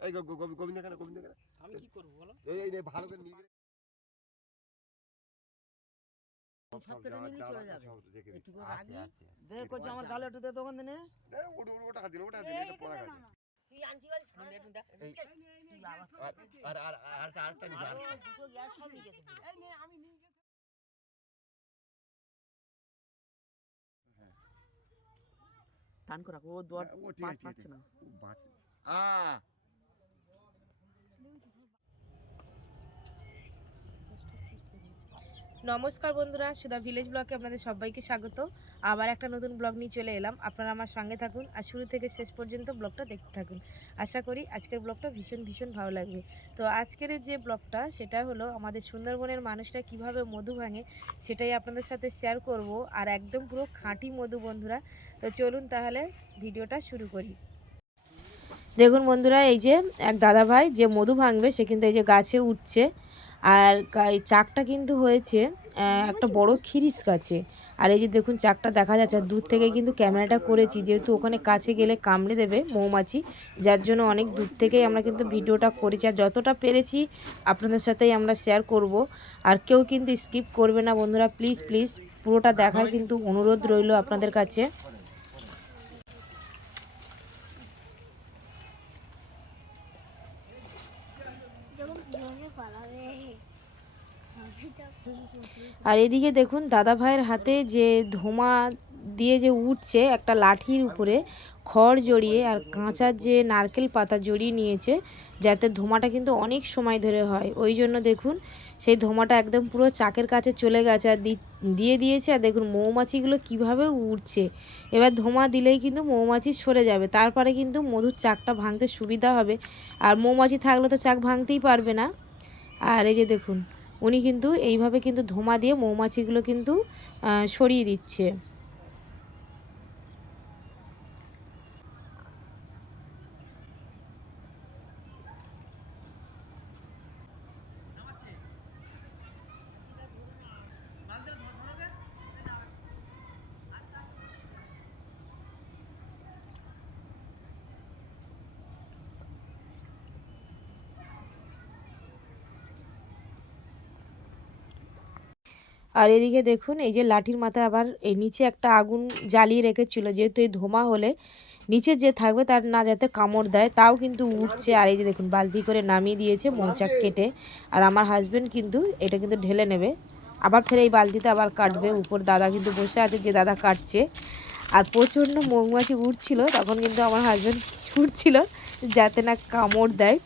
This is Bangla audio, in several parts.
এই গো- গো- গোবিন্দ গোবিন্দ কেন গোবিন্দ কেন আমি কি করব বলো? এই এই ভালো করে নিয়ে গেলে সব কেটে নিলেই চলে যাবে। এটুকু রাখবি দে করছে আমার গালে একটু দে তখন দিনে ওটা দিন ওটা দিন এটা পড়া গেছে আর আর আর আর আরেকটা সব নিয়ে যেতে টান করে রাখো, ও আছে ঠিক পাচ্ছে না। আ নমস্কার বন্ধুরা, সুধা ভিলেজ ব্লগে আপনাদের সবাইকে স্বাগত। আবার একটা নতুন ব্লগ নিয়ে চলে এলাম। আপনারা আমার সঙ্গে থাকুন আর শুরু থেকে শেষ পর্যন্ত ব্লগটা দেখতে থাকুন। আশা করি আজকের ব্লগটা ভীষণ ভীষণ ভালো লাগবে। তো আজকের যে ব্লগটা সেটা হলো আমাদের সুন্দরবনের মানুষরা কীভাবে মধু ভাঙে, সেটাই আপনাদের সাথে শেয়ার করব। আর একদম পুরো খাঁটি মধু বন্ধুরা, তো চলুন তাহলে ভিডিওটা শুরু করি। দেখুন বন্ধুরা, এই যে এক দাদা ভাই যে মধু ভাঙবে, সে কিন্তু এই যে গাছে উঠছে। আর চাকটা কিন্তু হয়েছে একটা বড় খিরিস গাছে। আর এই যে দেখুন, চাকটা দেখা যাচ্ছে দূর থেকে কিন্তু ক্যামেরাটা করেছি, যেহেতু ওখানে কাছে গেলে কামড়ে দেবে মৌমাছি, যার জন্য অনেক দূর থেকেই আমরা কিন্তু ভিডিওটা করেছি। আর যতটা পেরেছি, আপনাদের সাথেই আমরা শেয়ার করব। আর কেউ কিন্তু স্কিপ করবে না, বন্ধুরা প্লিজ প্লিজ পুরোটা দেখার কিন্তু অনুরোধ রইল আপনাদের কাছে। আর এদিকে দেখুন দাদা ভাইয়ের হাতে যে ধোমা দিয়ে যে উঠছে একটা লাঠির উপরে, খড় জড়িয়ে আর কাঁচার যে নারকেল পাতা জড়িয়ে নিয়েছে, যাতে ধোমাটা কিন্তু অনেক সময় ধরে হয়। ওই জন্য দেখুন, সেই ধোমাটা একদম পুরো চাকের কাছে চলে গেছে আর দিয়ে দিয়েছে। আর দেখুন মৌমাছিগুলো কীভাবে উড়ছে। এবার ধোমা দিলেই কিন্তু মৌমাছি সরে যাবে। তারপরে কিন্তু মধুর চাকটা ভাঙতে সুবিধা হবে। আর মৌমাছি থাকলে তো চাক ভাঙতেই পারবে না। আর এই যে দেখুন, উনি কিন্তু এইভাবে কিন্তু ধোঁয়া দিয়ে মৌমাছিগুলো কিন্তু সরিয়ে দিচ্ছে। আর এদিকে দেখুন, এই যে লাঠির মাথায় আবার এই নিচে একটা আগুন জ্বালিয়ে রেখেছিল, যেহেতু এই ধোঁয়া হলে নিচে যে থাকবে তার না যাতে কামড় দেয়, তাও কিন্তু উঠছে। আর এই যে দেখুন, বালতি করে নামিয়ে দিয়েছে মৌচাক কেটে। আর আমার হাজব্যান্ড কিন্তু এটা কিন্তু ঢেলে নেবে। আবার ফের এই বালতিতে আবার কাটবে। উপর দাদা কিন্তু বসে আছে যে দাদা কাটছে। আর প্রচণ্ড মৌমাছি উঠছিল, তখন কিন্তু আমার হাজব্যান্ড ছুটছিল যাতে না কামড় দেয়।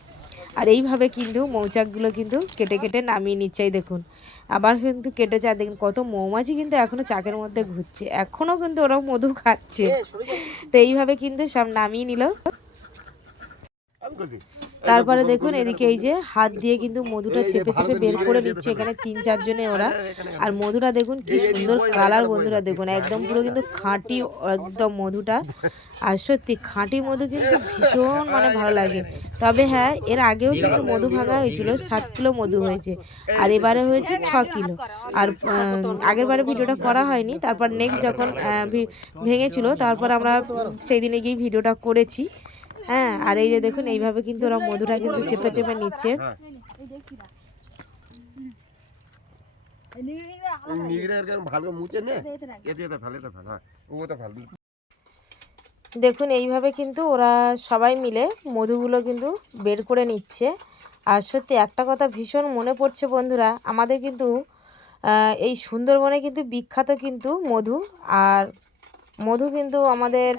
আর এইভাবে কিন্তু মৌচাকগুলো কিন্তু কেটে কেটে নামিয়ে নিচ্ছে। দেখুন আবার কিন্তু কেটে যায়। দেখুন কত মৌমাছি কিন্তু এখনও চাকের মধ্যে ঘুরছে। এখনও কিন্তু ওরা মধু খাচ্ছে। তো এইভাবে কিন্তু সব নামিয়ে নিল। তারপরে দেখুন এদিকে এই যে হাত দিয়ে কিন্তু মধুটা চেপে চেপে বের করে নিচ্ছে এখানে তিন চারজনে ওরা। আর মধুটা দেখুন কি সুন্দর কালার বন্ধুরা দেখুন একদম পুরো কিন্তু খাঁটি একদম মধুটা। আর সত্যি খাঁটি মধু কিন্তু ভীষণ মানে ভালো লাগে। তবে হ্যাঁ এর আগেও কিন্তু মধু ভাঙা হয়েছিল সাত কিলো মধু হয়েছে। আর এবারে হয়েছে ছ কিলো। আর আগের বারে ভিডিওটা করা হয়নি তারপর নেক্সট যখন ভেঙেছিল তারপর আমরা সেই দিনে গিয়ে ভিডিওটা করেছি। হ্যাঁ আর এই যে দেখুন এইভাবে কিন্তু ওরা মধুটা কিন্তু চেপে চেপে নিচ্ছে। হ্যাঁ। নিগড়ে এরকম ভালো মুছে নে। এতে এতে ফেলে তো ফেল হ্যাঁ। ও তো ফেল দেখুন এইভাবে কিন্তু ওরা সবাই মিলে মধুগুলো কিন্তু বের করে নিচ্ছে। আর সত্যি একটা কথা ভীষণ মনে পড়ছে বন্ধুরা আমাদের কিন্তু এই সুন্দরবনে কিন্তু বিখ্যাত কিন্তু মধু। আর মধু কিন্তু আমাদের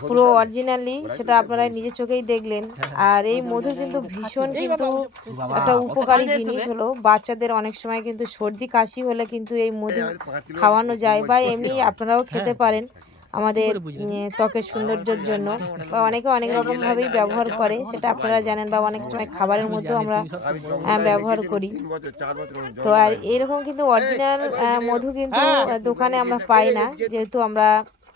পুরো অরিজিনালি সেটা আপনারা নিজে চোখেই দেখলেন। আর এই মধু কিন্তু ভীষণ কিন্তু একটা উপকারী জিনিস হলো বাচ্চাদের অনেক সময় কিন্তু সর্দি কাশি হলে কিন্তু এই মধু খাওয়ানো যায় বা এমনি আপনারাও খেতে পারেন। আমাদের ত্বকের সৌন্দর্যের জন্য বা অনেকে অনেক রকম ভাবেই ব্যবহার করে সেটা আপনারা জানেন বা অনেক সময় খাবারের মধ্যেও আমরা হ্যাঁ, ব্যবহার করি। তো আর এরকম কিন্তু অরিজিনাল মধু কিন্তু দোকানে আমরা পাই না। যেহেতু আমরা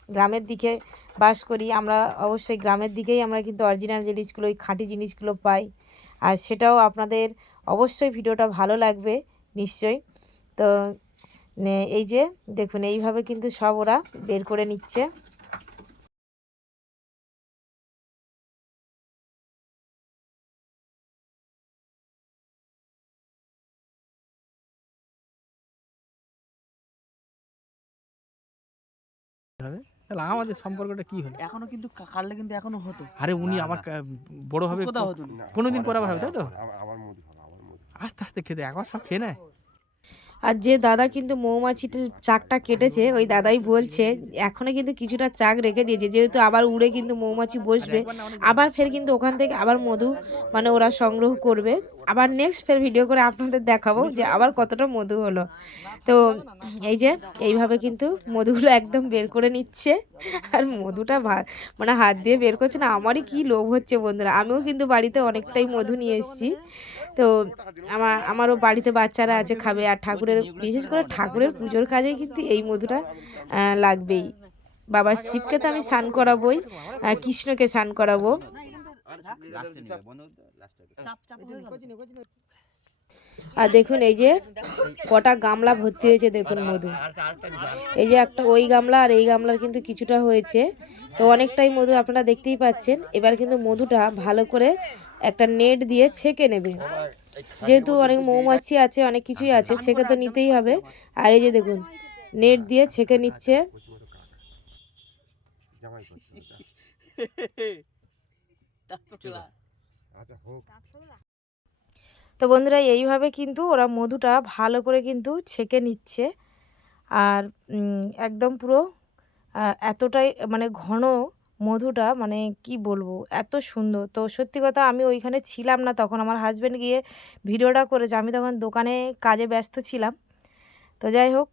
গ্রামের দিকে বাস করি আমরা অবশ্যই গ্রামের দিকেই আমরা কিন্তু অরিজিনাল জিনিসগুলো ওই খাঁটি জিনিসগুলো পাই। আর সেটাও আপনাদের অবশ্যই ভিডিওটা ভালো লাগবে নিশ্চয়ই। তো এই যে দেখুন এইভাবে কিন্তু সব ওরা বের করে নিচ্ছে। তাহলে আমাদের সম্পর্কটা কি হলো? এখনও কিন্তু কাটলে কিন্তু এখনও হতো। আরে উনি আমার বড় হবে কোনোদিন পরে আবার হবে তাই তো? আস্তে আস্তে খেতে একবার সব খেয়ে নেয়। আর যে দাদা কিন্তু মৌমাছিটির চাকটা কেটেছে, ওই দাদাই বলছে, এখনও কিন্তু কিছুটা চাক রেখে দিয়েছে, যেহেতু আবার উড়ে কিন্তু মৌমাছি বসবে। আবার ফের কিন্তু ওখান থেকে আবার মধু মানে ওরা সংগ্রহ করবে। আবার নেক্সট ফের ভিডিও করে আপনাদের দেখাবো যে আবার কতটা মধু হলো। তো এই যে, এইভাবে কিন্তু মধুগুলো একদম বের করে নিচ্ছে, আর মধুটা মানে হাত দিয়ে বের করছে না, আমারই কি লোভ হচ্ছে বন্ধুরা। আমিও কিন্তু বাড়িতে অনেকটাই মধু নিয়ে এসেছি। তো আমার, আমারও বাড়িতে বাচ্চারা আছে, খাবে। আর ঠাকুরের, বিশেষ করে ঠাকুরের পুজোর কাজে কিন্তু এই মধুটা লাগবেই। বাবা শিবকে তো আমি স্নান করাবোই কৃষ্ণকে স্নান করাবো। আর দেখুন এই যে কটা গামলা ভর্তি হয়েছে, দেখুন মধু। এই যে একটা ওই গামলা আর এই গামলার কিন্তু কিছুটা হয়েছে। তো অনেকটাই মধু আপনারা দেখতেই পাচ্ছেন। এবার কিন্তু মধুটা ভালো করে একটা নেট দিয়ে ছেঁকে নেবে। যেহেতু অনেক মৌমাছি আছে, অনেক কিছুই আছে, ছেঁকে তো নিতেই হবে। আর এই যে দেখুন, নেট দিয়ে ছেঁকে নিচ্ছে। তো বন্ধুরা, এইভাবে কিন্তু ওরা মধুটা ভালো করে কিন্তু ছেঁকে নিচ্ছে। আর একদম পুরো এতটাই মানে ঘন মধুটা মানে কি বলব, এত সুন্দর। তো সত্যি কথা আমি ওইখানে ছিলাম না, তখন আমার হাজব্যান্ড গিয়ে ভিডিওটা করেছে। আমি তখন দোকানে কাজে ব্যস্ত ছিলাম। তো যাই হোক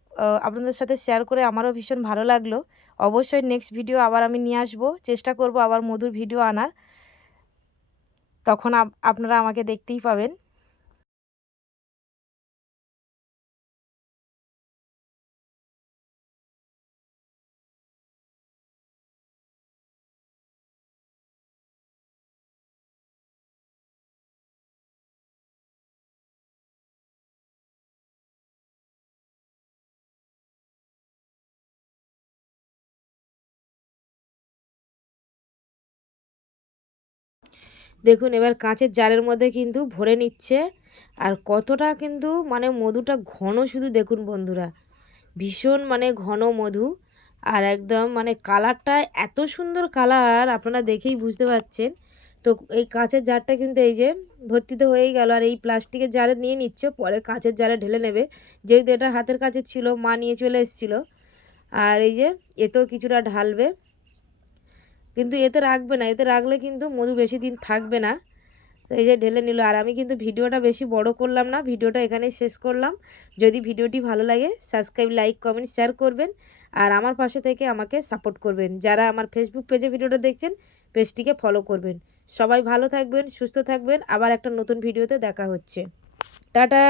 আপনাদের সাথে শেয়ার করে আমারও ভীষণ ভালো লাগল। অবশ্যই নেক্সট ভিডিও আবার আমি নিয়ে আসব। চেষ্টা করব আবার মধুর ভিডিও আনার। তখন আপনারা আমাকে দেখতেই পাবেন। দেখুন, এবার কাঁচের জারের মধ্যে কিন্তু ভরে নিচ্ছে। আর কতটা কিন্তু মানে মধুটা ঘন শুধু দেখুন বন্ধুরা, ভীষণ মানে ঘন মধু। আর একদম মানে কালারটা এত সুন্দর কালার, আপনারা দেখেই বুঝতে পারছেন। তো এই কাঁচের জারটা কিন্তু এই যে ভর্তি তো হয়েই গেল, আর এই প্লাস্টিকের জারে নিয়ে নিচ্ছে, পরে কাঁচের জারে ঢেলে নেবে। যেহেতু এটা হাতের কাছে ছিল, মা নিয়ে চলে এসেছিল। আর এই যে এতেও কিছুটা ঢালবে। কিন্তু এতে রাখবে না এতে রাখলে কিন্তু মধু বেশি দিন থাকবে না। তো এই যে ঢেলে নিল, আর আমি কিন্তু ভিডিওটা বেশি বড় করলাম না, ভিডিওটা এখানেই শেষ করলাম। যদি ভিডিওটি ভালো লাগে সাবস্ক্রাইব লাইক কমেন্ট শেয়ার করবেন। আর আমার পাশে থেকে আমাকে সাপোর্ট করবেন। যারা আমার ফেসবুক পেজে ভিডিওটা দেখছেন পেজটিকে ফলো করবেন। সবাই ভালো থাকবেন, সুস্থ থাকবেন। আবার একটা নতুন ভিডিওতে দেখা হচ্ছে। টাটা!